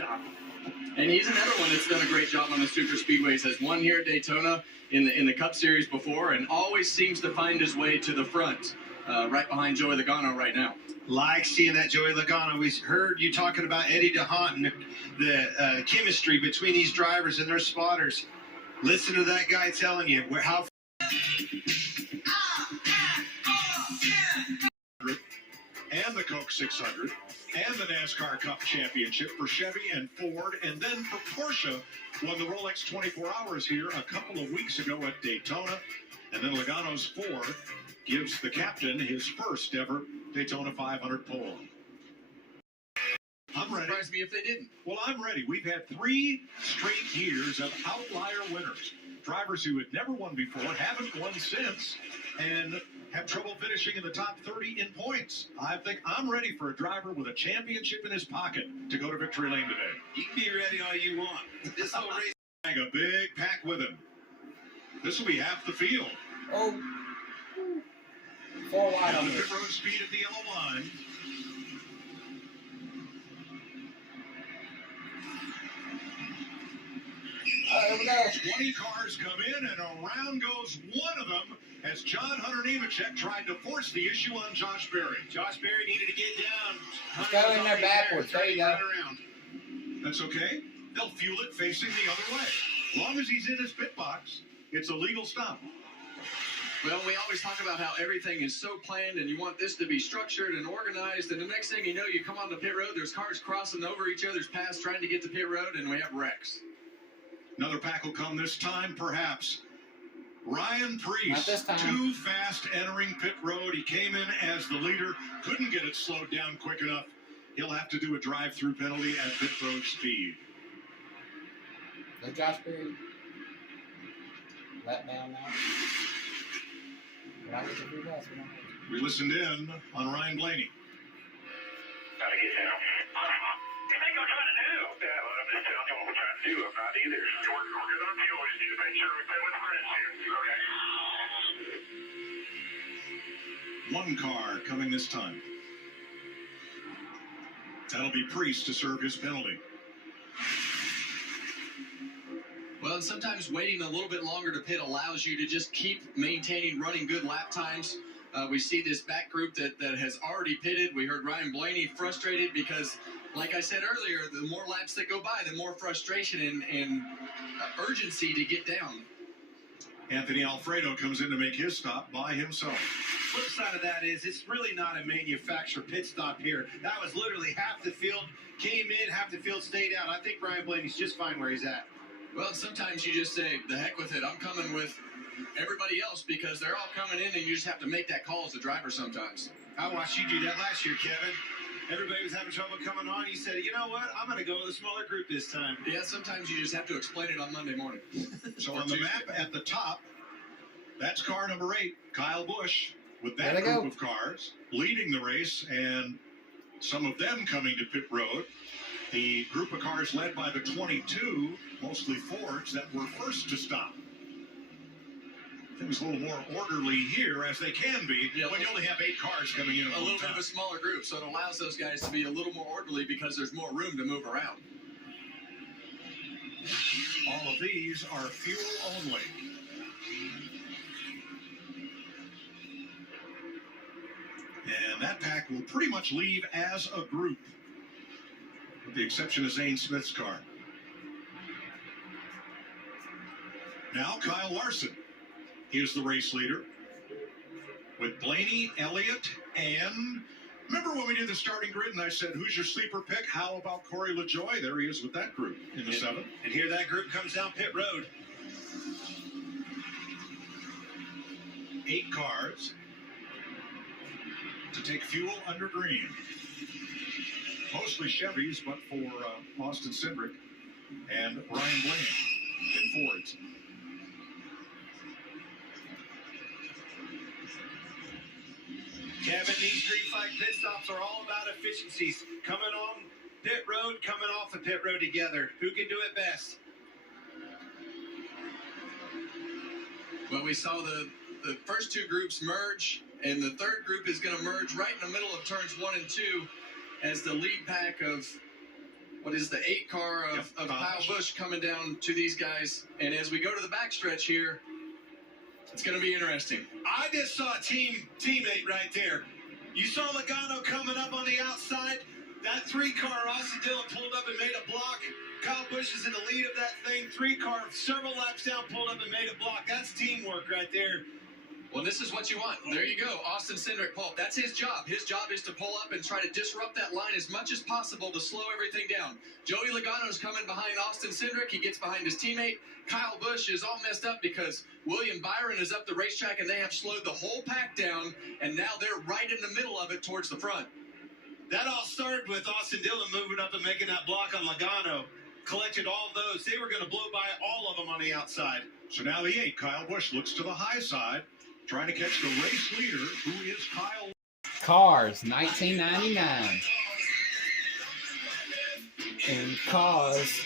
job. And he's another one that's done a great job on the super speedways. Has won here at Daytona in the Cup Series before, and always seems to find his way to the front, right behind Joey Logano right now. Like seeing that Joey Logano. We heard you talking about Eddie DeHaan and the chemistry between these drivers and their spotters. Listen to that guy telling you how. And the Coke 600 and the NASCAR Cup Championship for Chevy and Ford, and then for Porsche, won the Rolex 24 Hours here a couple of weeks ago at Daytona. And then Logano's Ford gives the captain his first ever Daytona 500 pole. I'm ready. Surprised me if they didn't. Well, I'm ready. We've had 3 straight years of outlier winners. Drivers who had never won before, haven't won since, and have trouble finishing in the top 30 in points. I think I'm ready for a driver with a championship in his pocket to go to victory lane today. You can be ready all you want. This whole race. A big pack with him. This will be half the field. Oh. 4 wide Now on the this. pit road speed at the yellow line. Here we go. 20 cars come in, and around goes one of them as John Hunter Nemechek tried to force the issue on Josh Berry. Josh Berry needed to get down. Let's go in there backwards. There you go. Right around. That's okay. They'll fuel it facing the other way. As long as he's in his pit box, it's a legal stop. Well, we always talk about how everything is so planned, and you want this to be structured and organized, and the next thing you know, you come on the pit road, there's cars crossing over each other's paths trying to get to pit road, and we have wrecks. Another pack will come this time, perhaps. Ryan Not Preece, this time. too fast entering pit road. He came in as the leader, couldn't get it slowed down quick enough. He'll have to do a drive-through penalty at pit road speed. Let Josh Berry let down now. We're not getting through that, so We listened in on Ryan Blaney. Gotta get down. What do you think I'm trying to do? Yeah, well, I'm just telling you what we're trying to do. I'm not either. We're good on fuel. We just need to make sure we pay with the friends here. Okay? One car coming this time. That'll be Preece to serve his penalty. Well, and sometimes waiting a little bit longer to pit allows you to just keep maintaining running good lap times. We see this back group that has already pitted. We heard Ryan Blaney frustrated because, like I said earlier, the more laps that go by, the more frustration and urgency to get down. Anthony Alfredo comes in to make his stop by himself. Flip side of that is it's really not a manufacturer pit stop here. That was literally half the field came in, half the field stayed out. I think Ryan Blaney's just fine where he's at. Well, sometimes you just say, the heck with it, I'm coming with everybody else because they're all coming in and you just have to make that call as a driver sometimes. I watched you do that last year, Kevin. Everybody was having trouble coming on. You said, you know what? I'm going to go with a smaller group this time. Yeah, sometimes you just have to explain it on Monday morning. So on the map at the top, that's car number 8, Kyle Busch, with that There they group go. of cars leading the race, and some of them coming to pit road. The group of cars led by the 22, mostly Fords, that were first to stop. Things a little more orderly here, as they can be, Yeah, when you only have 8 cars coming in at A one little bit time. of a smaller group, so it allows those guys to be a little more orderly because there's more room to move around. All of these are fuel only. And that pack will pretty much leave as a group, with the exception of Zane Smith's car. Now Kyle Larson is the race leader, with Blaney, Elliott, and remember when we did the starting grid and I said, who's your sleeper pick? How about Corey LaJoie? There he is with that group in the 7th. And here that group comes down pit road. 8 cars to take fuel under green. Mostly Chevys, but for Austin Cindric and Ryan Blaney in Fords. Kevin, these street fight pit stops are all about efficiencies. Coming on pit road, coming off the pit road together. Who can do it best? Well, we saw the first 2 groups merge, and the third group is going to merge right in the middle of turns 1 and 2 as the lead pack of what is the 8 car of Kyle Busch coming down to these guys. And as we go to the backstretch here, it's going to be interesting. I just saw a teammate right there. You saw Logano coming up on the outside. That 3-car, Austin Dillon pulled up and made a block. Kyle Busch is in the lead of that thing. 3-car, several laps down, pulled up and made a block. That's teamwork right there. Well, this is what you want. There you go. Austin Cindric pull up. That's his job. His job is to pull up and try to disrupt that line as much as possible to slow everything down. Joey Logano's coming behind Austin Cindric. He gets behind his teammate. Kyle Busch is all messed up because William Byron is up the racetrack and they have slowed the whole pack down, and now they're right in the middle of it towards the front. That all started with Austin Dillon moving up and making that block on Logano. Collected all of those. They were going to blow by all of them on the outside. So now the 8, Kyle Busch, looks to the high side, trying to catch the race leader, who is Kyle. Cars, 1999. And Cars